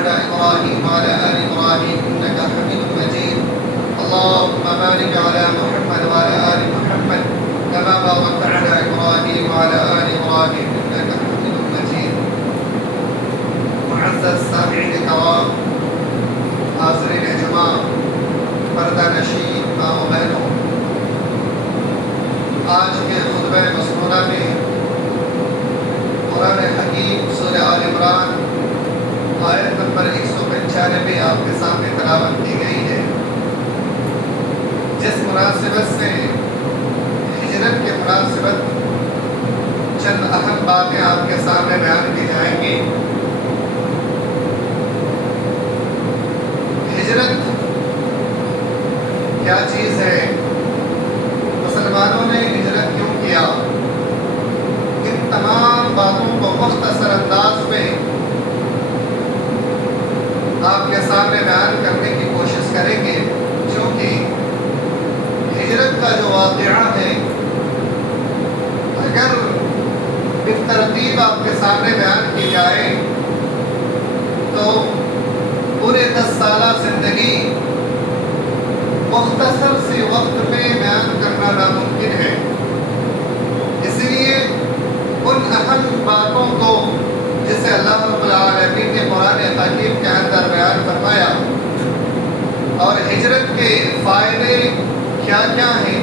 على إبراهيم وعلى آل إبراهيم إنك حميد مجيد. اللهم بارك على محمد وعلى آل محمد كما باركت على إبراهيم وعلى آل إبراهيم إنك حميد مجيد. معزز سامعین کرام، حاضرین جماع، پردہ نشین ماں و بہنوں، آج کے خطبہ مسنونہ میں قرآن حکیم سورہ آل عمران آیت نمبر 195 آپ کے سامنے تلاوت کی گئی ہے، جس مناسبت سے ہجرت کے مناسبت چند اہم باتیں آپ کے سامنے بیان کی جائیں گی۔ ہجرت کیا چیز ہے؟ مسلمانوں نے ہجرت کیوں کیا؟ ان تمام باتوں کو مختصر انداز میں آپ کے سامنے بیان کرنے کی کوشش کریں گے، کیونکہ ہجرت کا جو واقعہ ہے اگر بالترتیب آپ کے سامنے بیان کی جائے تو پورے 10 سالہ زندگی مختصر سی وقت میں بیان کرنا ناممکن ہے۔ اس لیے ان اہم باتوں کو جسے اللہ رب العالمین نے قرآن حکیم کے اندر بیان فرمایا، اور ہجرت کے فائدے کیا کیا ہیں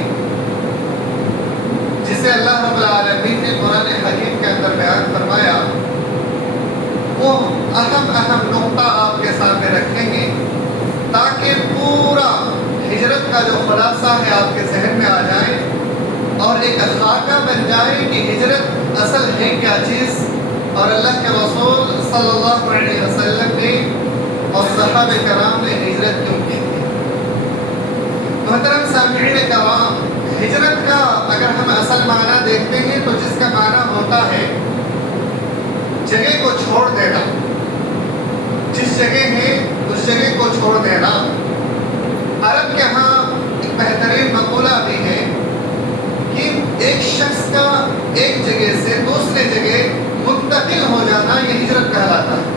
جسے اللہ رب العالمین نے قرآن حکیم کے اندر بیان فرمایا، وہ اہم نقطہ آپ کے سامنے رکھیں گے تاکہ پورا ہجرت کا جو خلاصہ ہے آپ کے ذہن میں آ جائے اور ایک خاکہ بن جائے کہ ہجرت اصل ہے کیا چیز، اور اللہ کے رسول صلی اللہ علیہ وسلم نے اور صحابہ کرام نے ہجرت کیوں کی تھی۔ محترم سامعین کرام، ہجرت کا اگر ہم اصل معنی دیکھتے ہیں تو جس کا معنی ہوتا ہے جگہ کو چھوڑ دینا، جس جگہ ہے اس جگہ کو چھوڑ دینا۔ عرب کے ہاں ایک بہترین مقولہ بھی ہے کہ ایک شخص کا ایک جگہ سے دوسرے جگہ منتقل ہو جانا یہ ہجرت کہلاتا ہے۔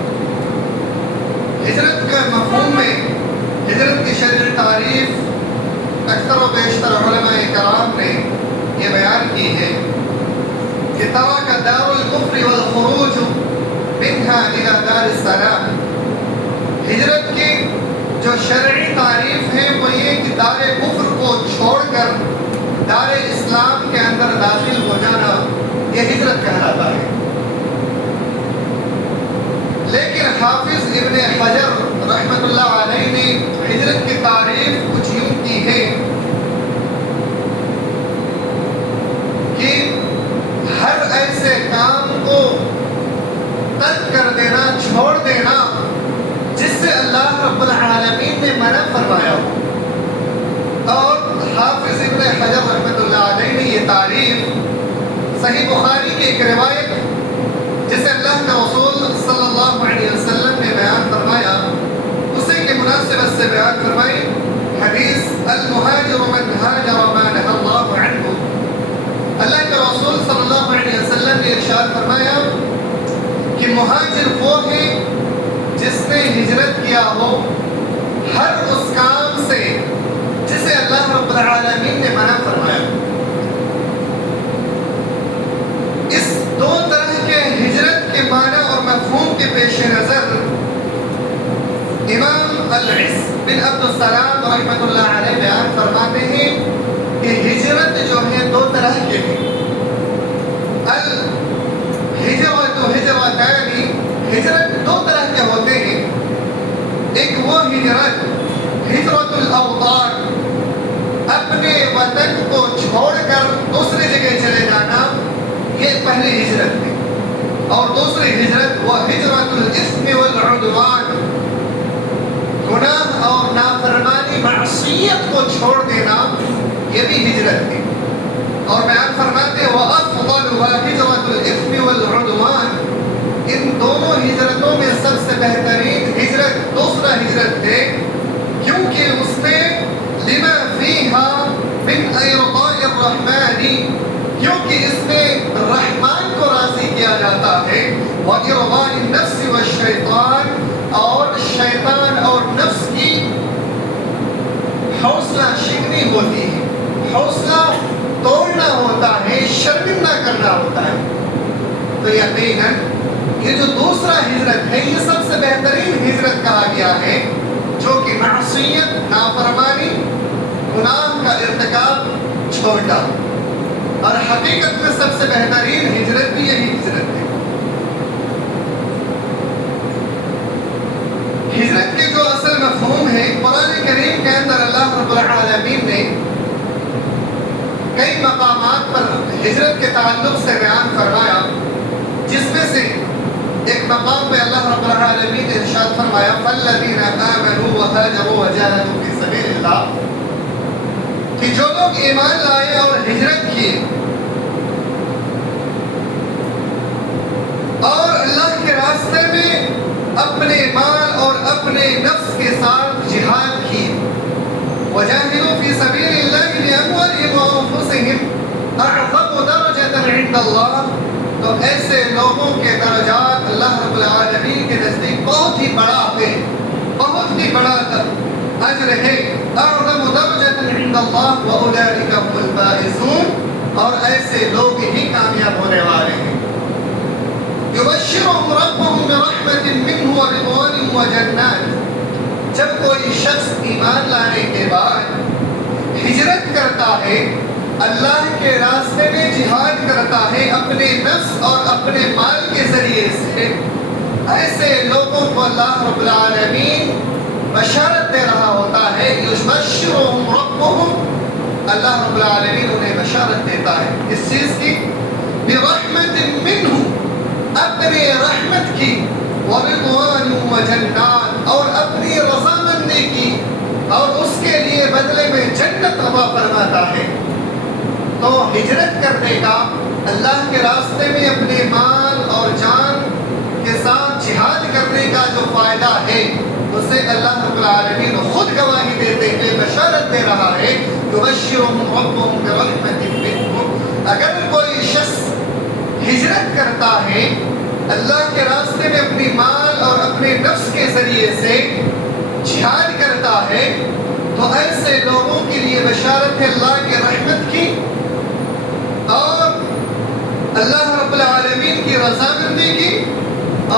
ہجرت کے مفہوم میں ہجرت کی شرعی تعریف اکثر و بیشتر علماء کرام نے یہ بیان کی ہے کہ ترک دار الکفر والخروج منها الى دار السلام۔ ہجرت کی جو شرعی تعریف ہے وہ یہ کہ دار کفر کو چھوڑ کر دار اسلام کے اندر داخل ہو جانا یہ ہجرت کہلاتا ہے۔ لیکن حافظ ابن حجر رحمۃ اللہ علیہ نے ہجرت کی تعریف کچھ یوں کی ہے کہ ہر ایسے کام کو ترک کر دینا، چھوڑ دینا جس سے اللہ رب العالمین نے منع فرمایا ہو۔ اور حافظ ابن حجر رحمۃ اللہ علیہ نے یہ تعریف صحیح بخاری کی ایک روایت جسے اللہ کے رسول صلی اللہ علیہ وسلم نے بیان فرمایا اسی کے مناسبت سے بیان فرمائی۔ حدیث المہاجر من ہاجر ما نہى اللہ عنہ، اللہ کے رسول صلی اللہ علیہ وسلم نے ارشاد فرمایا کہ مہاجر وہ ہے جس نے ہجرت کیا ہو ہر اس کام سے جسے اللہ رب العالمین نے منع فرمایا۔ اس دو طرح کے ہجرت کے معنی اور مفہوم کے پیش نظر امام العز بن عبد السلام رحمۃ اللہ علیہ بیان فرماتے ہیں کہ ہجرت جو ہے دو طرح کے ہیں۔ الہجرت ہجرتان، ہجرت دو طرح کے ہوتے ہیں۔ ایک وہ ہجرت ہجرت الاوطان، اپنے وطن کو چھوڑ کر دوسری جگہ چلے جانا، یہ پہلی ہجرت ہے۔ اور دوسری ہجرت وہ ہجرت الاثم والعدوان، گناہ اور نافرمانی معصیت کو چھوڑ دینا، یہ بھی ہجرت ہے۔ اور بیان فرماتے ہیں وَأَفْضَلُهَا ہجرت الاثم والعدوان، ان دونوں ہجرتوں میں سب سے بہترین ہجرت دوسرا ہجرت ہے، کیونکہ اس میں لما فیہا من ارضاء الرحمن، کیونکہ اس میں رحمان کو راضی کیا جاتا ہے، وَإِرْضَاءِ النَّفْسِ وَالشَّيْطَانِ، اور يمينا، یہ جو دوسرا ہجرت ہے یہ سب سے بہترین ہجرت کہا گیا ہے، جو کہ معصیت، نافرمانی، گناہ کا ارتکاب چھوڑ ڈالو. اور حقیقت میں سب سے بہترین ہجرت بھی یہی ہجرت ہے. ہجرت کے جو اصل مفہوم ہے قرآن کریم کے اندر اللہ رب العالمین نے کئی مقامات پر ہجرت کے تعلق سے بیان فرمایا، جس میں سے ایک مقام پہ اللہ رب العالمین نے ارشاد فرمایا فَالَّذِينَ آمَنُوا وَهَاجَرُوا وَجَاهَدُوا فِي سَبِيلِ اللَّهِ، کہ جو لوگ ایمان لائے اور ہجرت کیے اور اللہ کے راستے میں اپنے مال اور اپنے نفس کے ساتھ جہاد کیے، وَجَاهِدُوا فِي سَبِيلِ اللَّهِ بِأَمْوَالِهِمْ وَأَنفُسِهِمْ أَعْظَمُ دَرَجَةً عِندَ اللَّهِ، تو ایسے لوگوں کے درجات اللہ رب العالمین کے نزدیک بہت ہی بڑا ہے، بہت ہی بڑا اجر ہے. اعظم درجۃ عند اللہ واولئک هم الفائزون، اور ایسے لوگ ہی کامیاب ہونے والے ہیں. یبشرهم ربهم برحمۃ منه ورضوان وجنات، جب کوئی شخص ایمان لانے کے بعد ہجرت کرتا ہے، اللہ کے راستے میں جہاد کرتا ہے اپنے نفس اور اپنے مال کے ذریعے سے، ایسے لوگوں کو اللہ رب العالمین بشارت دے رہا ہوتا ہے. یبشرهم ربهم، اللہ رب العالمین انہیں بشارت دیتا ہے اس چیز کی، برحمت منہ، اپنے رحمت کی، ورضوان وجنات، اور اپنی رضامندی کی، اور اس کے لیے بدلے میں جنت عطا فرماتا ہے. تو ہجرت کرنے کا، اللہ کے راستے میں اپنے مال اور جان کے ساتھ جہاد کرنے کا جو فائدہ ہے، اسے اللہ رب العالمین خود گواہی دیتے ہوئے بشارت دے رہا ہے. یبشرهم ربهم برحمۃ منہ، اگر کوئی شخص ہجرت کرتا ہے، اللہ کے راستے میں اپنی مال اور اپنے نفس کے ذریعے سے جہاد کرتا ہے، تو ایسے لوگوں کے لیے بشارت ہے اللہ کے رحمت کی اور اللہ رب العالمین کی رضامندی کی،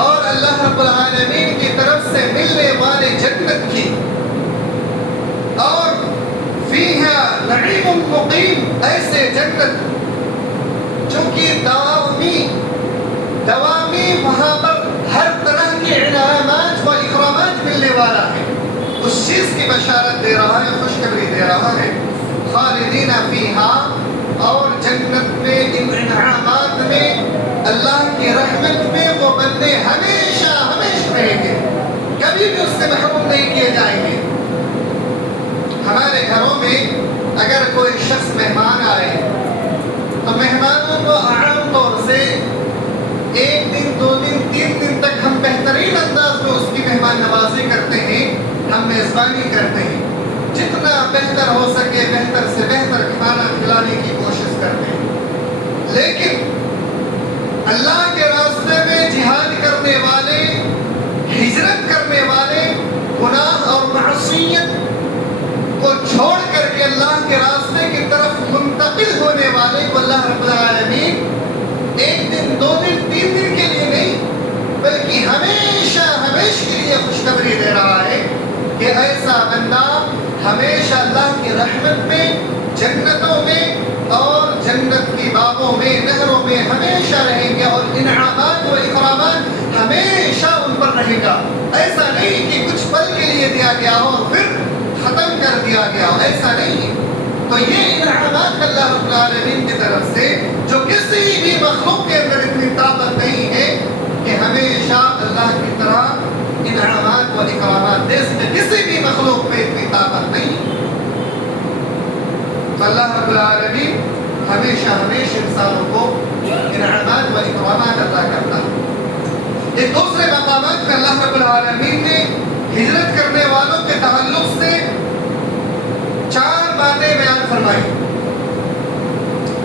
اور اللہ رب العالمین کی طرف سے ملنے والے جنت کی، اور فیہا نعیم مقیم، ایسے جنت جو کہ دوامی وہاں پر ہر طرح کے انعامات و اکرامات ملنے والا ہے، اس چیز کی بشارت دے رہا ہے، خوشخبری دے رہا ہے. خالدین فیہا، اور جنت میں، ان انعامات میں، اللہ کی رحمت میں وہ بندے ہمیشہ ہمیشہ رہیں گے، کبھی بھی اس سے محروم نہیں کیے جائیں گے. ہمارے گھروں میں اگر کوئی شخص مہمان آئے تو مہمانوں کو عام طور سے 1 دن 2 دن 3 دن تک ہم بہترین انداز میں اس کی مہمان نوازی کرتے ہیں، ہم میزبانی کرتے ہیں، جتنا بہتر ہو سکے بہتر سے بہتر کھانا کھلانے کی کوشش کرتے ہیں. لیکن اللہ کے راستے میں جہاد کرنے والے، ہجرت کرنے والے، گناہ اور معصیت کو چھوڑ کر کے اللہ کے راستے کی طرف منتقل ہونے والے کو اللہ رب العالمین 1 دن 2 دن 3 دن کے لیے نہیں بلکہ ہمیشہ ہمیشہ کے لیے خوشخبری دے رہا ہے کہ ایسا بندہ ہمیشہ اللہ کی رحمت میں، جنتوں میں اور جنت کی باغوں میں، نہروں میں ہمیشہ رہیں گے، اور انعامات و اکرامات ہمیشہ ان پر رہے گا. ایسا نہیں کہ کچھ پل کے لیے دیا گیا ہو اور پھر ختم کر دیا گیا ہو، ایسا نہیں ہے. تو یہ انعامات اللہ رب العالمین کی طرف سے جو کسی بھی مخلوق کے اندر اتنی طاقت نہیں ہے کہ ہمیشہ اللہ کی طرح انعامات و اکرامات دے سکے، کسی بھی مخلوق میں اتنی طاقت نہیں. اللہ رب العالمین ہمیشہ ہمیشہ انسانوں کو انعامات و اکرامات عطا کرتا ہے. ایک دوسرے مقامات میں اللہ رب العالمین نے ہجرت کرنے والوں کے تعلق سے 4 باتیں بیان فرمائی،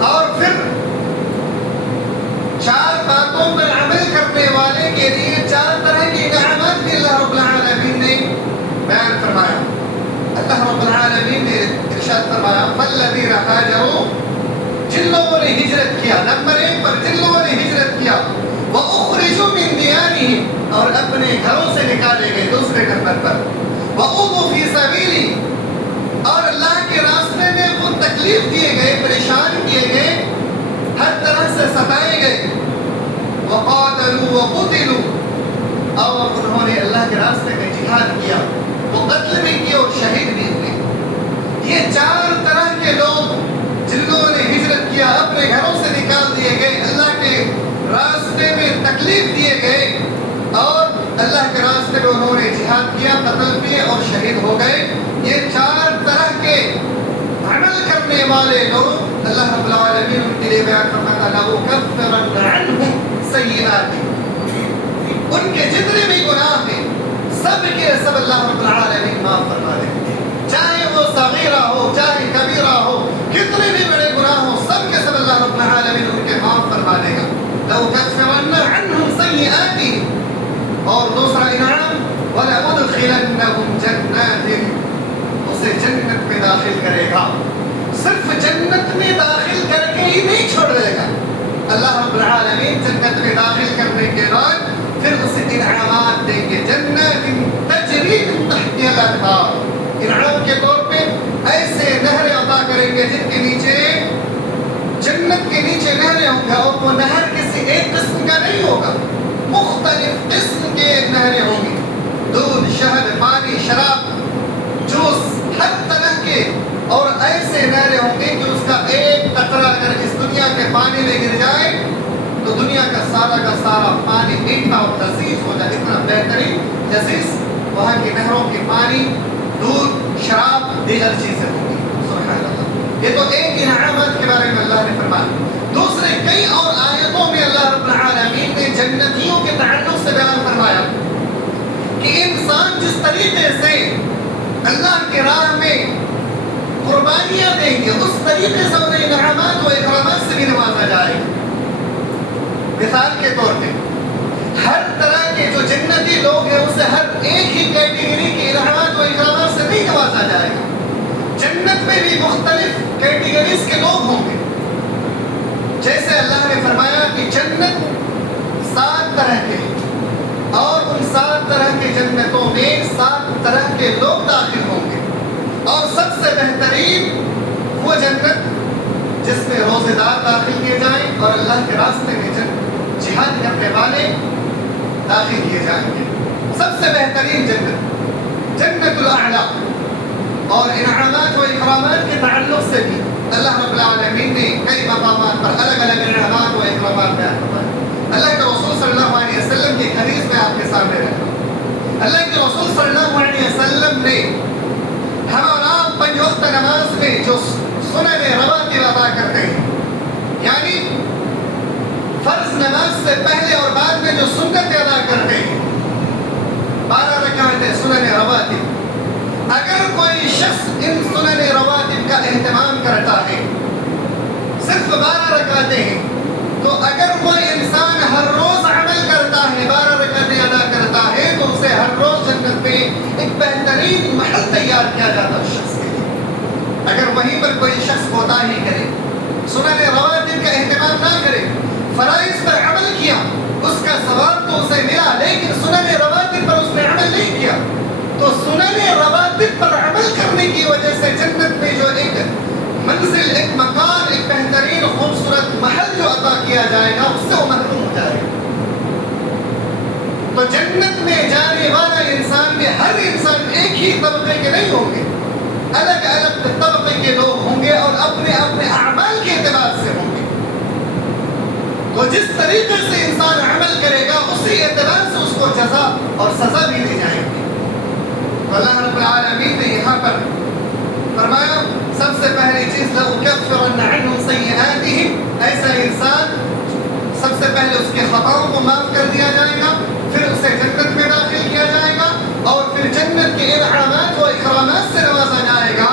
اور پھر 4 باتوں پر عمل کرنے والے کے لیے 4 طرح کے انعامات بھی اللہ رب العالمین نے بیان فرمایا. اللہ رب العالمین نے ارشاد فرمایا فَالَّذِينَ هَاجَرُوا، جن لوگوں نے ہجرت کیا، نمبر 1 پر جن لوگوں نے ہجرت کیا، وَأُخْرِجُوا مِن دِيَارِهِمْ اور اپنے گھروں سے نکالے گئے دوسرے نمبر پر وَأُوذُوا فِي سَبِيلِي اور اللہ کے راستے میں وہ تکلیف دیے گئے پریشان کیے گئے ہر طرح سے ستائے گئے وَقَاتَلُوا وَقُتِلُوا اور انہوں نے اللہ کے راستے میں جہاد کیا وہ قتل بھی کیے اور شہید بھی ہوئے یہ چار طرح کے لوگ جنہوں نے ہجرت کیا اپنے گھروں سے نکال دیے گئے اللہ کے راستے میں تکلیف دیے گئے اور اللہ کے راستے میں انہوں نے جہاد کیا قتل کیے اور شہید ہو گئے یہ چار طرح کے عمل کرنے والے لوگ اللہ رب العالمین ان کے لیے بیان فرماتا ہے لَأُكَفِّرَنَّ عَنْهُمْ سَيِّئَاتِهِمْ ان کے جتنے بھی گناہ ہیں سب کے سب اللہ رب العالمین معاف فرما دیں گے چاہے وہ صغیرہ ہو چاہے کبیرہ ہو کتنے بھی بڑے گناہ ہو سب کے سب اللہ رب العالمین ان کے معاف فرما دے گا لَأُكَفِّرَنَّ عَنْهُمْ سَيِّئَاتِهِمْ اور دوسرا انعام وَلَأُدْخِلَنَّهُمْ جَنَّاتٍ اسے جنت میں داخل کرے گا صرف جنت میں داخل کر کے ہی نہیں چھوڑ دے گا اللہ رب العالمین جنت میں داخل کرنے کے بعد پھر اسے انعامات دیں گے جنت تجری من تحتها الانہار انعام کے طور پہ ایسے نہریں عطا کریں گے جن کے نیچے جنت کے نیچے نہریں ہوں گے اور وہ نہر کسی ایک قسم کا نہیں ہوگا مختلف قسم کے نہریں ہوں گی دودھ شہد پانی شراب جوس ہر طرح کے اور ایسے نہریں ہوں گے کہ اس کا ایک قطرہ اگر اس دنیا کے پانی میں گر جائے تو دنیا کا سارا پانی میٹھا اور لذیذ ہو جائے اتنا بہترین لذیذ وہاں کی نہروں کی پانی دودھ شراب دیگر چیزیں ہوں گی سبحان اللہ یہ تو ایک انعامات کے بارے میں اللہ نے فرمایا دوسرے کئی اور آیتوں میں اللہ رب العالمین نے جنتیوں کے تعلق سے بیان فرمایا کہ انسان جس طریقے سے اللہ کے راہ میں قربانیاں دیں گے اس طریقے سے انہیں انعامات و اکرامات سے بھی نوازا جائے گا مثال کے طور پہ ہر طرح کے جو جنتی لوگ ہیں اسے ہر ایک ہی کیٹیگری کے انعامات و اکرامات سے نہیں نوازا جائے گا جنت میں بھی مختلف کیٹیگریز کے لوگ ہوں گے جیسے اللہ نے فرمایا کہ جنت 7 طرح کے اور ان 7 طرح کے جنتوں میں 7 طرح کے لوگ داخل ہوں گے اور سب سے بہترین وہ جنت جس میں روزے دار داخل کیے جائیں اور اللہ کے راستے میں جہاد کرنے والے داخل کیے جائیں گے سب سے بہترین جنت الاعلی اور انعامات و اکرامات کے تعلق سے بھی اللہ رب العالمین نے کئی مقامات پر الگ الگ انعامات و اکرامات بیان فرمائے اللہ کے رسول صلی اللہ علیہ وسلم کی حدیث میں آپ کے سامنے رکھتا ہوں اللہ کے رسول صلی اللہ علیہ وسلم نے ہم اور آپ 5 وقت نماز میں جو سنن رواتب ادا کرتے ہیں یعنی فرض نماز سے پہلے اور بعد میں جو سنت ادا کرتے ہیں 12 رکعتیں سنن رواتب اگر کوئی شخص ان سنن رواتب کا اہتمام کرتا ہے صرف 12 رکعتیں ہیں تو اگر کوئی انسان ہر روز عمل کرتا ہے 12 رکعتیں ادا کرتا ہے تو اسے ہر روز جنت میں ایک بہترین محل تیار کیا جاتا ہے شخص کے لیے اگر وہیں پر کوئی شخص کوتاہی کرے سنن رواتب کا اہتمام نہ کرے فرائض پر عمل کیا اس کا ثواب تو اسے ملا لیکن سنن رواتب پر اس نے عمل نہیں کیا تو سنن رواتب پر عمل کرنے کی وجہ سے جنت میں جو ایک منزل ایک مکان ایک بہترین خوبصورت محل جو عطا کیا جائے گا اس سے وہ محروم ہو جائے گا تو جنت میں جانے والا انسان میں ہر انسان ایک ہی طبقے کے نہیں ہوں گے الگ الگ طبقے کے لوگ ہوں گے اور اپنے اپنے اعمال کے اعتبار سے ہوں گے تو جس طریقے سے انسان عمل کرے گا اسی اعتبار سے اس کو جزا اور سزا بھی دی جائے گی تو اللہ رب العالمین نے یہاں پر فرمایا سب سے پہلی چیز لَأُكَفِّرَنَّ عَنْهُمْ سَيِّئَاتِهِمْ ایسا انسان سب سے پہلے اس کے خطاؤں کو معاف کر دیا جائے گا پھر اسے جنت میں داخل کیا جائے گا اور پھر جنت کے انعامات و اکرامات سے نوازا جائے گا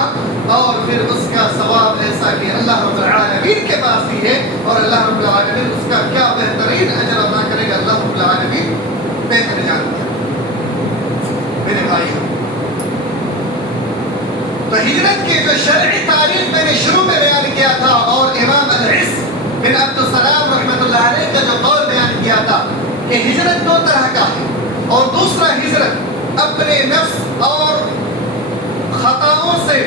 اور پھر اس کا ثواب ایسا کہ اللہ رب العالمین کے پاس ہی ہے اور اللہ رب العالمین اس کا کیا بہترین اجر عطا کرے گا اللہ رب العالمین بہتر جانتا ہے میرے بھائی تو ہجرت کے جو شرعی تعریف میں نے شروع میں بیان کیا تھا اور امام العز بن عبد السلام رحمۃ اللہ علیہ کا جو قول بیان کیا تھا کہ ہجرت دو طرح کا ہے، اور دوسرا ہجرت اپنے نفس اور خطاؤں سے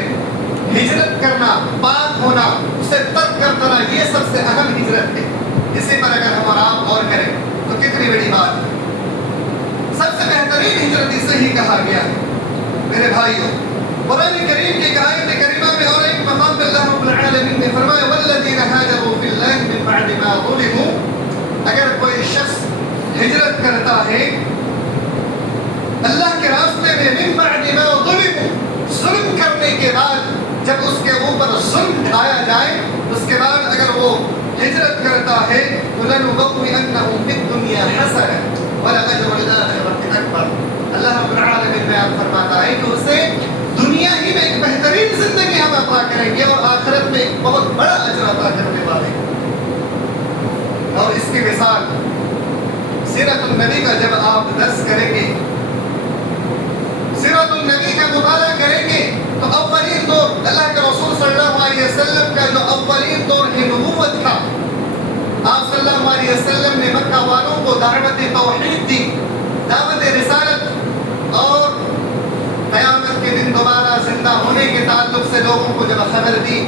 ہجرت کرنا، پاک ہونا، اسے ترک کر دینا، یہ سب سے اہم ہجرت ہے۔ اسی پر اگر ہم اور آپ غور کریں تو کتنی بڑی بات ہے۔ سب سے بہترین ہجرت اسے ہی کہا گیا ہے۔ میرے بھائیوں، قرآن کریم کی آیت کریمہ میں اور ایک مقام پہ اللہ رب العالمین نے فرمایا والذین ہاجروا فی اللہ من بعد ما ظلموا، اگر کوئی شخص ہجرت کرتا ہے اللہ کے راستے میں من بعد ما ظلموا، ظلم کرنے کے بعد، جب اس کے اوپر ظلم ڈھایا جائے اس کے بعد اگر وہ ہجرت کرتا ہے لَنُبَوِّئَنَّهُمْ فِي الدُّنْيَا حَسَنَةً وَلَأَجْرُ الْآخِرَةِ أَكْبَرُ۔ اللہ رب العالمین بیان فرماتا ہے کہ اسے دنیا ہی میں ایک بہترین زندگی ہم عطا کریں گے اور آخرت میں ایک بہت بڑا اجر عطا کرنے والے ہیں۔ اور اس کی مثال سیرت النبی کا جب آپ درس کریں گے، سیرت النبی کا مطالعہ کریں گے تو اولین دور اللہ کے رسول صلی اللہ علیہ وسلم کا جو اولین دور ہے نبوت کا، آپ صلی اللہ علیہ وسلم نے مکہ والوں کو دعوت توحید دی، دعوت رسالت، اور قیامت کے دن دوبارہ زندہ ہونے کے تعلق سے لوگوں کو جب خبر دی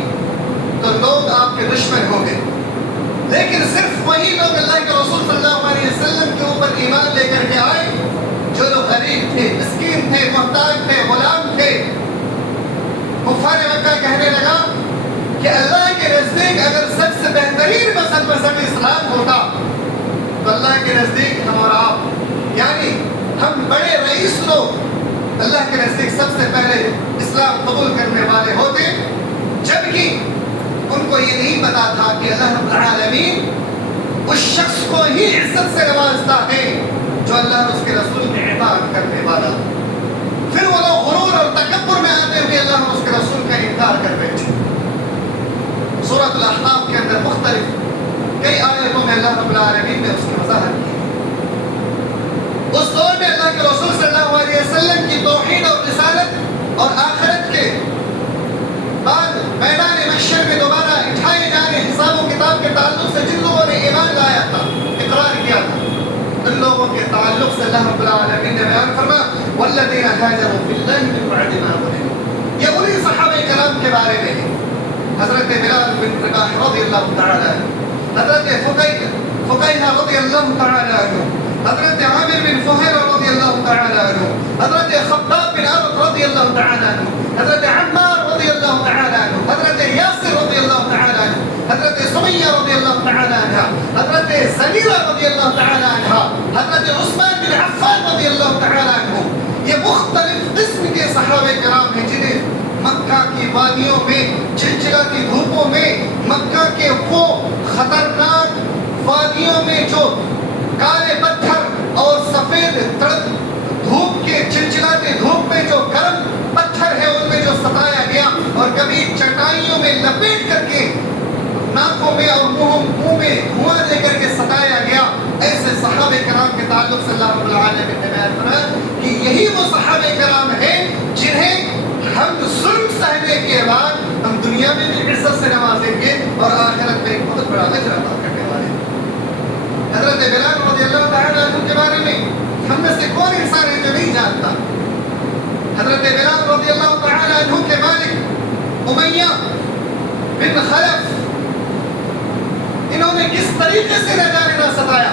تو لوگ آپ کے دشمن ہو گئے، لیکن صرف وہی لوگ اللہ کے رسول صلی اللہ علیہ وسلم کے اوپر ایمان لے کر کے آئے جو لوگ غریب تھے، مسکین تھے، محتاج تھے، غلام تھے۔ کفار مکہ کہنے لگا کہ اللہ کے نزدیک اگر سب سے بہترین مذہب اسلام ہوتا تو اللہ کے نزدیک ہم اور آپ، یعنی ہم بڑے رئیس لوگ اللہ کے نزدیک سب سے پہلے اسلام قبول کرنے والے ہوتے، جبکہ ان کو یہ نہیں پتا تھا کہ اللہ رب العالمین اس شخص کو ہی عزت سے نوازتا ہے جو اللہ اور اس کے رسول میں اطاعت کرنے والا۔ پھر وہ لوگ غرور اور تکبر میں آتے ہوئے اللہ اور اس کے رسول کا انکار کر بیٹھے۔ سورۃ الاحقاف کے اندر مختلف کئی آیتوں میں اللہ رب العالمین نے اس کی وضاحت کی۔ اس دور میں اللہ کے رسول صلی اللہ علیہ وسلم کی توحید اور رسالت اور آخرت کے بعد میدان محشر میں دوبارہ اٹھائے جانے حساب و کتاب کے تعلق سے جن لوگوں نے ایمان لایا تھا، اقرار کیا تھا، ان لوگوں کے تعلق سے اللہ رب العالمین نے بیان فرمایا والذین ہاجروا فی اللہ من بعد ما ظلموا۔ یہ انہی صحابہ کرام کے بارے میں ہے، حضرت بلال بن رباح رضی اللہ تعالی عنہ، حضرت فقیہ رضی اللہ تعالی عنہ، حضرت عامر بن فہیر رضی اللہ تعالی عنہ، حضرت خباب بن عرب رضی اللہ تعالی عنہ، حضرت عمار رضی اللہ تعالی عنہ، حضرت یاسر رضی اللہ تعالی عنہ، حضرت سمیہ رضی اللہ تعالی عنہ، حضرت سمیرہ رضی اللہ تعالی عنہ، حضرت عثمان بن عفان رضی اللہ تعالی عنہ۔ یہ مختلف قسم کے صحابہ کرام ہیں جنہیں مکہ کی وادیوں میں، چلچلاتی دھوپوں میں، مکہ کے وہ خطرناک وادیوں میں جو کالے پتھر اور سفید دھوپ کے چلچلاتے دھوپ میں جو گرم پتھر ہے ان میں جو ستایا گیا، اور کبھی چٹائیوں میں لپیٹ کر کے ناکوں میں اور منہ میں دھواں دے کر کے ستایا گیا، ایسے صحابہ کرام کے تعلق سے اللہ رب العالمین نے بیان فرمایا کہ یہی وہ صحابہ کرام ہیں جنہیں ہم ظلم سہنے کے بعد ہم دنیا میں بھی عزت سے نوازیں گے اور آخرت میں ایک بہت بڑا اجر عطا کرنے والے ہیں۔ حضرت بلال رضی اللہ تعالیٰ عنہ کے بارے میں ہم میں سے کون انسان ہے جو نہیں جانتا؟ حضرت بلال رضی اللہ تعالیٰ عنہ کے مالک امیہ بن خلف، انہوں نے کس طریقے سے نہ جانے نہ ستایا،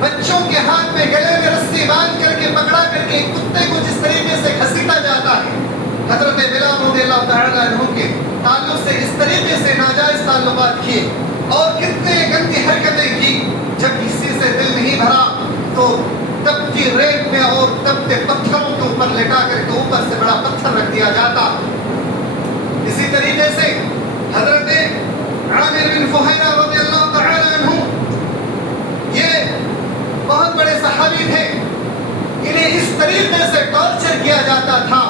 بچوں کے ہاتھ میں گلے میں رسی باندھ کر کے پکڑا کر کے کتے کو جس طریقے سے گھسیٹا جاتا ہے، حضرت بلال رضی اللہ تعالیٰ عنہ کے تعلق سے اس طریقے سے ناجائز تعلقات کیے اور کتنے گندی حرکتیں کی۔ جب کسی سے دل نہیں بھرا تو تپتی ریت میں اور تپتے پتھروں کے اوپر لٹا کر کے اوپر سے بڑا پتھر رکھ دیا جاتا۔ اسی طریقے سے حضرت عامر بن فہیرہ رضی اللہ تعالی عنہ، یہ بہت بڑے صحابی تھے، انہیں اس طریقے سے ٹارچر کیا جاتا تھا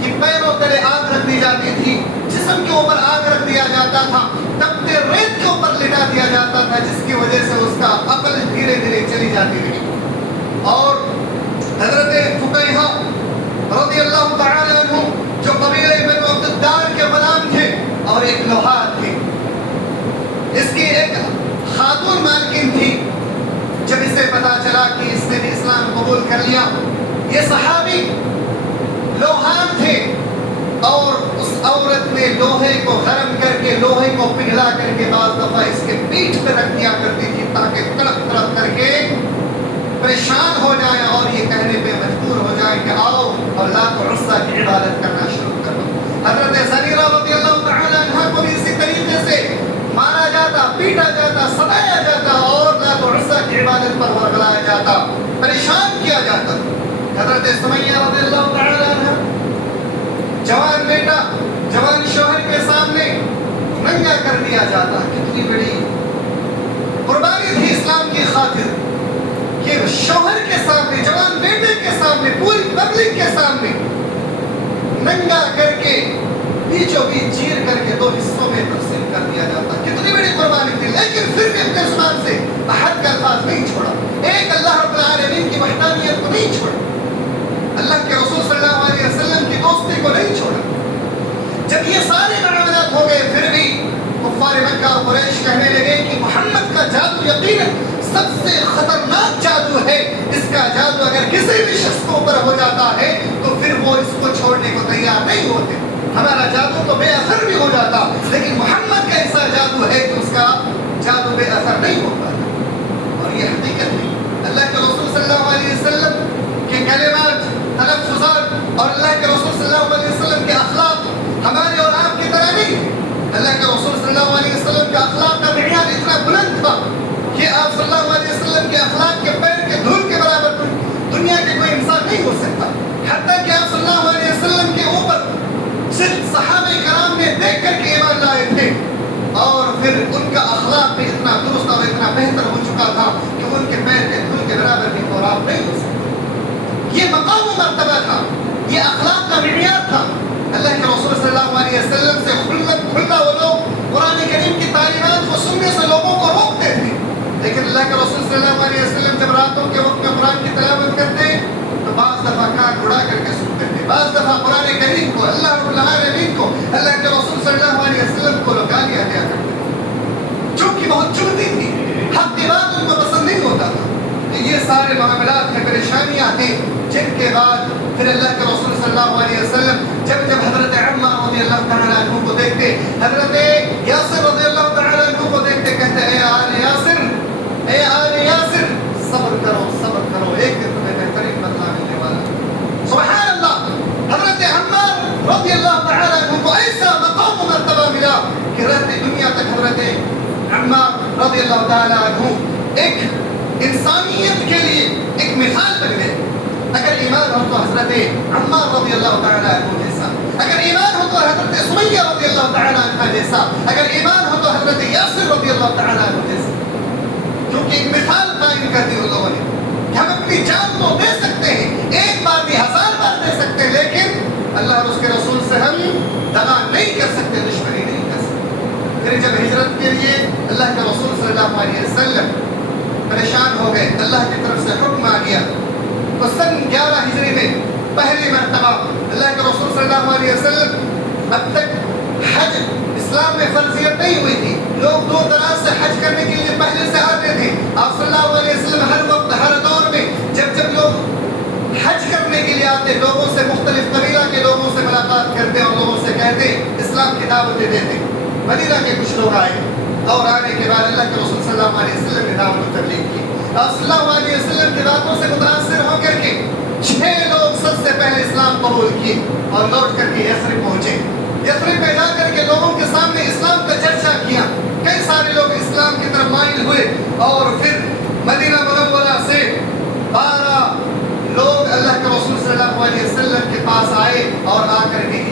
کہ پیروں تلے آگ رکھ دی جاتی تھی، جسم کے اوپر آگ رکھ دیا جاتا تھا، تپتے ریت کے اوپر لٹا دیا جاتا تھا، جس کی وجہ سے اس کا عقل دھیرے دھیرے چلی جاتی رہی۔ اور حضرت فقیہ رضی اللہ تعالی عنہ جو قبیلہ بنو عبد الدار کے غلام تھے اور ایک لوہار تھے، اس کی ایک خاتون مالکن تھی. جب اسے پتا چلا کہ اس نے بھی اسلام قبول کر لیا، یہ صحابی لوہار تھے اور اس عورت نے لوہے کو گرم کر کے، لوہے کو پگھلا کر کے بعض دفعہ اس کے پیٹھ پہ رکھ دیا کرتی تھی تاکہ تڑپ تڑپ کر کے پریشان ہو جائے اور یہ کہنے پہ مجبور ہو جائے کہ آؤ اور لات و عزا کی عبادت کرنا شروع کرو. حضرت زنیرہ رضی اللہ تعالی عنہ کو بھی اسی طریقے سے مارا جاتا، پیٹا جاتا، ستایا جاتا اور لات و عزا کی عبادت پر ورگلایا جاتا، پریشان کیا جاتا. حضرت سمیہ رضی اللہ تعالی عنہ جوان بیٹا جوان شوہر کے سامنے ننگا کر دیا جاتا. کتنی بڑی قربانی تھی اسلام کی خاطر کہ شوہر کے سامنے، جوان بیٹے کے سامنے، پوری پبلک کے سامنے ننگا کر کے بیچوں بیچ چیر کر کے دو حصوں میں تقسیم کر دیا جاتا. کتنی بڑی قربانی تھی، لیکن پھر بھی اپنے زبان سے احد کا الفاظ نہیں چھوڑا، ایک اللہ رب العالمین کی وحدانیت کو نہیں چھوڑا، اللہ کے رسول صلی اللہ علیہ وسلم کی دوستی کو نہیں چھوڑا. جب یہ سارے معاملات ہو گئے پھر بھی کفار مکہ اور قریش کہنے لگے کہ محمد کا جادو یقیناً سب سے خطرناک جادو ہے، اس کا جادو اگر کسی بھی شخص کو اوپر ہو جاتا ہے تو پھر وہ اس کو چھوڑنے کو تیار نہیں ہوتے. ہمارا جادو تو بے اثر بھی ہو جاتا، لیکن محمد کا ایسا جادو ہے کہ اس کا جادو بے اثر نہیں ہو پاتا. اور یہ حقیقت ہے. اللہ کے رسول صلی اللہ علیہ وسلم کے کلمات، تلفظات اور اللہ کے رسول صلی اللہ علیہ وسلم کے اخلاق ہمارے اور آپ کی طرح نہیں. اللہ کے رسول صلی اللہ علیہ وسلم کے اخلاق کا معیار اتنا بلند تھا کہ آپ صلی اللہ علیہ وسلم کے اخلاق کے پیر کے دھول کے برابر دنیا کے کوئی انسان نہیں ہو سکتا. حتیٰ کہ آپ صلی اللہ علیہ وسلم کے اوپر صرف صحابہ کرام نے دیکھ کر کے ایمان لائے تھے اور پھر ان کا اخلاق بھی اتنا درست اور اتنا بہتر ہو چکا تھا کہ ان کے پیر کے دھول کے برابر بھی اور آپ نہیں ہو سکتے. یہ مقام و مرتبہ تھا، یہ اخلاق کا معیار تھا. اللہ کے رسول صلی اللہ علیہ وسلم سے کھلا وہ لوگ قرآن کریم کی تعلیمات کو سننے سے لوگوں کو روکتے تھے، لیکن اللہ کے رسول صلی اللہ علیہ وسلم جب راتوں کے وقت میں قرآن کی تلاوت کرتے تو بعض دفعہ کان اڑا کر کے سنتے تھے، بعض دفعہ قرآن کریم کو، اللہ رب العالمین کو، اللہ کے رسول صلی اللہ علیہ وسلم کو گالیاں دیا کرتے تھے چونکہ بہت چبھتی تھی، حق کی بات ان کو پسند نہیں ہوتا تھا. یہ سارے معاملات ہیں، پریشانیاں ہیں جن کے بعد پھر اللہ کے رسول صلی اللہ علیہ وسلم جب حضرت عمار رضی اللہ تعالیٰ عنہ کو دیکھتے، حضرت یاسر رضی اللہ تعالیٰ عنہ کو دیکھتے، کہتے اے آل یاسر، اے آل یاسر، صبر کرو، ایک دن تمہیں بہترین بدلہ ملنے والا. سبحان اللہ. حضرت عمار رضی اللہ تعالیٰ عنہ کو ایسا مقام و مرتبہ ملا کہ رہتے دنیا تک حضرت عمار رضی اللہ تعالیٰ عنہ ایک انسانیت کے لیے ایک مثال بن گئے. اگر ایمان ہو تو حضرت عمار رضی اللہ تعالیٰ عنہ جیسا، اگر ایمان ہو تو حضرت سمیہ رضی اللہ تعالیٰ عنہ جیسا، اگر ایمان ہو تو حضرت یاسر رضی اللہ تعالیٰ عنہ جیسا. کیونکہ ایک مثال قائم کر دی ان لوگوں نے کہ ہم اپنی جان تو دے سکتے ہیں، ایک بار بھی 1000 بار دے سکتے ہیں، لیکن اللہ اور اس کے رسول سے ہم دغا نہیں کر سکتے، دشمنی نہیں کر سکتے. پھر جب ہجرت کے لیے اللہ کے رسول صلی اللہ علیہ وسلم پریشان ہو گئے، اللہ کی طرف سے حکم آ گیا تو سن 11 ہجری میں پہلی مرتبہ اللہ کے رسول صلی اللہ علیہ وسلم، اب تک حج اسلام میں فرضیت نہیں ہوئی تھی، لوگ دور دراز سے حج کرنے کے لیے پہلے سے آتے تھے. آپ صلی اللہ علیہ وسلم ہر وقت ہر دور میں جب لوگ حج کرنے کے لیے آتے، لوگوں سے، مختلف قبیلہ کے لوگوں سے ملاقات کرتے اور لوگوں سے کہتے، اسلام کی دعوتیں دیتے. مدینہ کے کچھ لوگ آئے اور آنے کے بعد اللہ کے رسول صلی اللہ علیہ وسلم نے دعوت و تبلیغ کی. آپ صلی اللہ علیہ وسلم کی باتوں سے متاثر ہو کر کے 6 لوگ سب سے پہلے اسلام قبول کیے اور لوٹ کر کے یثرب پہنچے. یثرب پہ جا کر کے لوگوں کے سامنے اسلام کا چرچا کیا. کئی سارے لوگ اسلام کی طرف مائل ہوئے اور پھر مدینہ منورہ سے 12 لوگ اللہ کے رسول صلی اللہ علیہ وسلم کے پاس آئے اور آ کر کے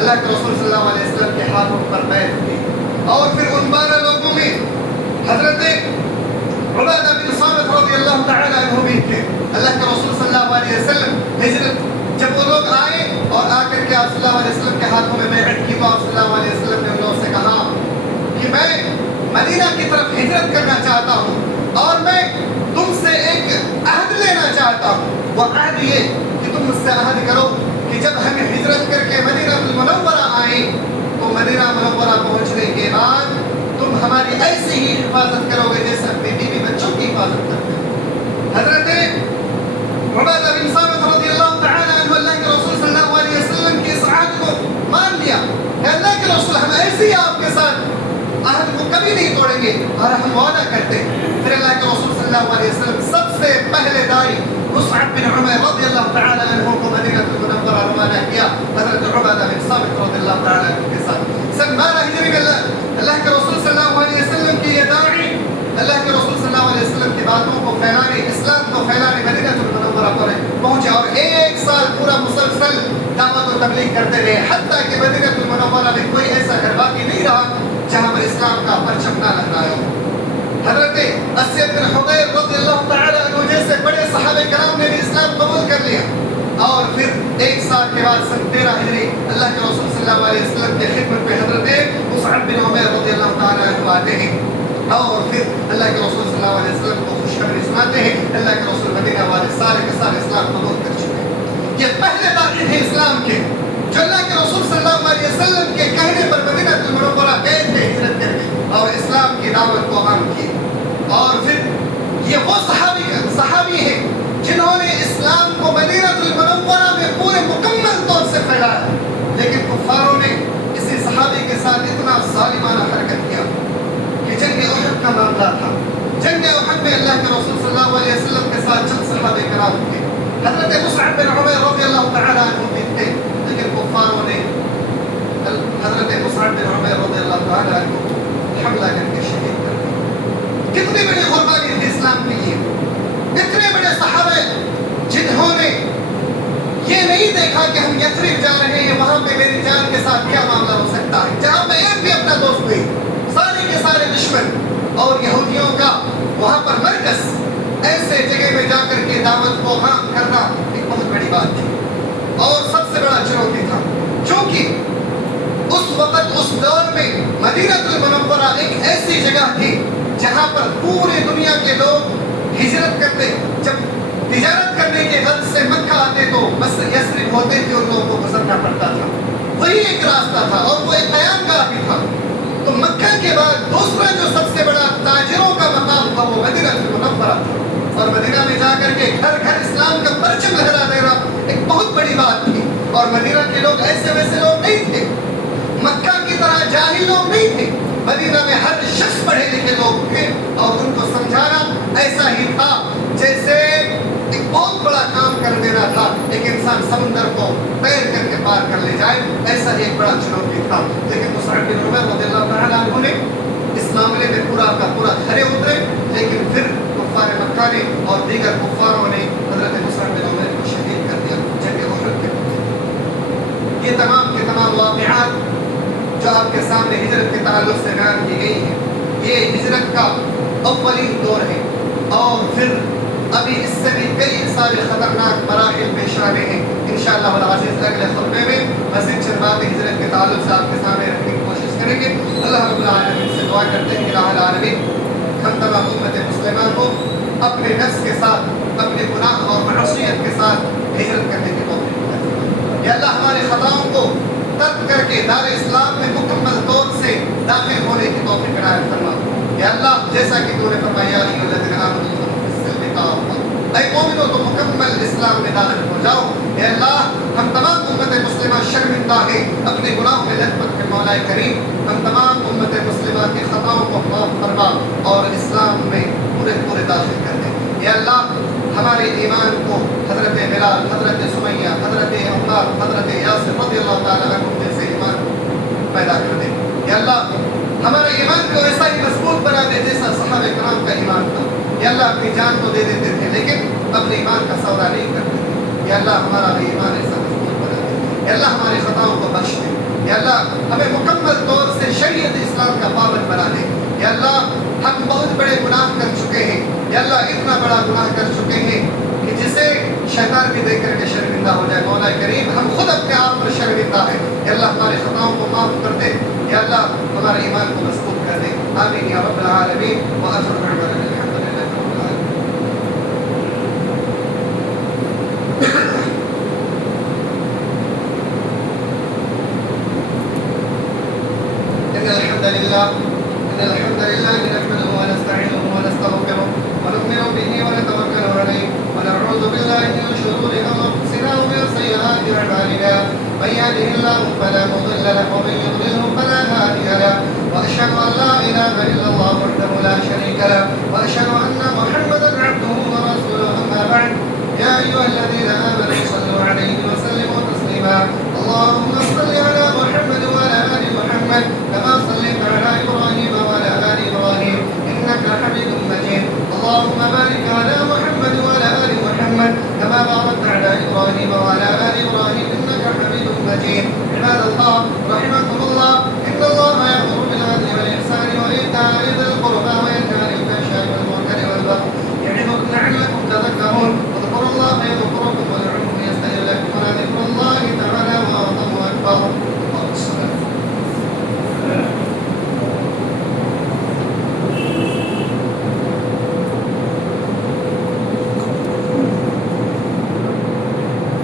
اللہ کے رسول صلی اللہ علیہ وسلم کے ہاتھوں پر بیعت کی. اور پھر ان 12 لوگوں میں حضرت عبادہ بن صامت رضی اللہ تعالی عنہ بھی تھے. اللہ کے رسول صلی اللہ علیہ وسلم ہجرت جب وہ لوگ آئے اور آ کر کے آپ صلی اللہ علیہ وسلم کے ہاتھوں میں بیعت کی تو آپ صلی اللہ علیہ وسلم نے ان لوگوں سے کہا کہ میں مدینہ کی طرف ہجرت کرنا چاہتا ہوں اور میں تم سے ایک عہد لینا چاہتا ہوں. وہ عہد یہ کہ تم مجھ سے عہد کرو کہ جب ہم ہجرت کر کے مدینہ منورہ آئیں تو مدینہ منورہ پہنچنے کے بعد تم ہماری ایسی ہی حفاظت کرو گے جیسے اپنی بیوی بچوں کی حفاظت کرتے ہیں۔ حضرت عبادہ بن صامت رضی اللہ تعالی عنہ اللہ کے رسول صلی اللہ علیہ وسلم کی اس عہد کو مان لیا کہ اللہ کے رسول ہم ایسے ہی آپ کے ساتھ عہد کو کبھی نہیں توڑیں گے اور ہم وعدہ کرتے ہیں۔ پھر اللہ کے رسول صلی اللہ علیہ وسلم سب سے پہلے داعی مصعب بن عمیر رضی اللہ تعالی عنہ کو مدینہ المنورہ روانہ کیا حضرت عبادہ بن صامت رضی اللہ تعالی عنہ کے ساتھ۔ سن 12 ہجری میں اللہ کے رسول صلی اللہ علیہ وسلم کی یہ داعی اللہ کے رسول صلی اللہ علیہ وسلم کی باتوں کو پھیلانے، اسلام کو پھیلانے مدینہ المنورہ پر پہنچے اور 1 سال پورا مسلسل دعوت و تبلیغ کرتے رہے، حتیٰ کہ مدینہ المنورہ میں کوئی ایسا گھر باقی نہیں رہا جہاں پر اسلام کا پرچم نہ لہرایا ہو۔ حضرت اسید بن حضیر رضی اللہ تعالی عنہ جیسے بڑے صحابہ کرام نے بھی اسلام قبول کر لیا، اور پھر 1 سال کے بعد سن 13 ہجری اللہ کے رسول صلی اللہ علیہ وسلم کے خدمت میں حضرت مصعب بن عمیر رضی اللہ تعالی عنہ آتے ہیں، اور پھر اللہ کے رسول صلی اللہ علیہ وسلم کو خوشخبری سناتے ہیں۔ اللہ کے رسول مدینہ والے سارے کے سارے اسلام قبول کر چکے ہیں۔ یہ پہلے داعی تھے اسلام کے جو اللہ کے رسول صلی اللہ علیہ وسلم کے کہنے پر مدینہ المنورہ گئے تھے ہجرت کر کے اور اسلام کی دعوت کو عام کی۔ اور پھر یہ وہ صحابی ہیں جنہوں نے اسلام کو مدینہ المنورہ میں پورے مکمل طور سے پھیلایا، لیکن کفاروں نے اسی صحابی کے ساتھ اتنا ظالمانہ حرکت کیا کہ جنگ احد کا معاملہ تھا۔ جنگ احد میں اللہ کے رسول صلی اللہ علیہ وسلم کے ساتھ چند صحابہ کرام تھے، حضرت مصعب بن عمیر رضی اللہ تعالی عنہ بھی تھے، لیکن کفاروں نے حضرت مصعب بن عمیر رضی اللہ تعالی عنہ حملہ کر کے شہید کر دیا۔ کتنی بڑی قربانی تھی اسلام کے لیے، اتنے بڑے صحابہ جنہوں نے یہ نہیں دیکھا کہ ہم یثرب جا رہے ہیں وہاں پہ میری جان کے ساتھ کیا معاملہ ہو سکتا ہے، جہاں پہ ایک بھی اپنا دوست نہیں، سارے کے سارے دشمن اور یہودیوں کا وہاں پر مرکز، ایسے جگہ میں جا کر کے دعوت کو عام کرنا ایک بہت بڑی بات تھی اور سب سے بڑا چنوتی تھا، کیونکہ اس وقت اس دور میں مدینہ المنورہ ایک ایسی جگہ تھی جہاں پر پورے دنیا کے لوگ ہجرت کرتے، جب تجارت کرنے کے غرض سے مکہ آتے تو بس یثرب ہوتے تھے اور لوگوں کو گزرنا پڑتا تھا، وہی ایک راستہ تھا اور وہ ایک قیام گاہ بھی تھا۔ تو مکہ کے بعد دوسرا جو سب سے بڑا تاجروں کا مقام تھا وہ مدینہ المنورہ تھا، اور مدینہ میں جا کر کے گھر گھر اسلام کا پرچم لہرا دینا ایک بہت بڑی بات تھی، اور مدینہ کے لوگ ایسے ویسے لوگ نہیں تھے، مکہ کی طرح جاہل لوگ نہیں تھے، مدینہ میں ہر شخص پڑھے لکھے لوگ تھے، اور ان کو سمجھانا ایسا ہی تھا جیسے ایک بہت بڑا کام کر دینا تھا ایک انسان سمندر کو تیر کر کے پار کر لے جائے، ایسا ہی ایک بڑا چنوتی تھا۔ لیکن مصعب بن عمیر رضی اللہ تعالی عنہ نے اس معاملے میں پورا کا پورا کھڑے اترے، لیکن پھر کفار مکہ نے اور دیگر کفاروں نے حضرت مصعب بن عمیر کو شہید کر دیا جنگ احد کے وقت۔ یہ تمام کے تمام واقعات جو آپ کے سامنے ہجرت کے تعلق سے بیان کی گئی ہیں، یہ ہجرت کا اولین دور ہے، اور پھر ابھی اس سے بھی کئی سارے خطرناک مراحل پیش آنے ہیں۔ انشاءاللہ العزیز اگلے خطبے میں مزید چند باتیں ہجرت کے تعلق سے آپ کے سامنے رکھنے کی کوشش کریں گے۔ اللہ رب العالمین سے دعا کرتے ہیں کہ الہ العالمین ہم تمام امت مسلمہ کو اپنے نفس کے ساتھ، اپنے گناہ اور معصیت کے ساتھ ہجرت کرنے کی توفیق عطا فرمائے۔ یا اللہ ہمارے خطاؤں کو ترک کر کے دار اسلام میں مکمل طور سے داخل ہونے کی توفیق عنایت فرما۔ یا اللہ جیسا کہ تو نے فرمایا ایھا الذین آمنوا اے مومنو تو مکمل اسلام میں داخل ہو جاؤ۔ اے اللہ ہم تمام امت مسلمہ شرمندہ ہیں اپنے گناہوں میں لطمت کے مولا کریم، ہم تمام امت مسلمہ کی خطاؤں کو معاف فرما اور اسلام میں پورے داخل کر دے۔ اے اللہ ہمارے ایمان کو حضرت بلال، حضرت سمیہ، حضرت عمار، حضرت یاسر رضی اللہ تعالیٰ عنہ جیسے ایمان پیدا کر دے۔ یا اللہ ہمارے ایمان کو ایسا ہی مضبوط بنا دے جیسا صحابہ کرام کا ایمان تھا۔ یا اللہ اپنی جان تو دے دیتے تھے لیکن اپنے ایمان کا سودا نہیں کرتے تھے۔ یا اللہ ہمارا بھی ایمان ایسا مضبوط بنا دے۔ یا اللہ ہماری خطاؤں کو بخش دے۔ یا اللہ ہمیں مکمل طور سے شریعت اسلام کا پابند بنا دے۔ یا اللہ ہم بہت بڑے گناہ کر چکے ہیں، یا اللہ اتنا بڑا گناہ کر چکے ہیں کہ جسے شیطان بھی دیکھ کر کے شرمندہ ہو جائے۔ مولا کریم ہم خود اپنے آپ پر شرمندہ ہیں، یا اللہ ہمارے خطاؤں کو معاف کر دے۔ یا اللہ ہمارے ایمان کو مضبوط کر دے۔ آمین یا رب العالمین وآخر دعوانا الحمد للہ رب العالمین۔ إن الحمد لله نؤمن به ونتوكل عليه ونعوذ بالله من شرور أنفسنا ومن سيئات أعمالنا من يهده الله فلا مضل له ومن يضلله فلا هادي له وأشهد أن لا إله إلا الله وحده لا شريك له وأشهد أن محمدا عبده ورسوله أما بعد يا أيها الذين آمنوا صلوا عليه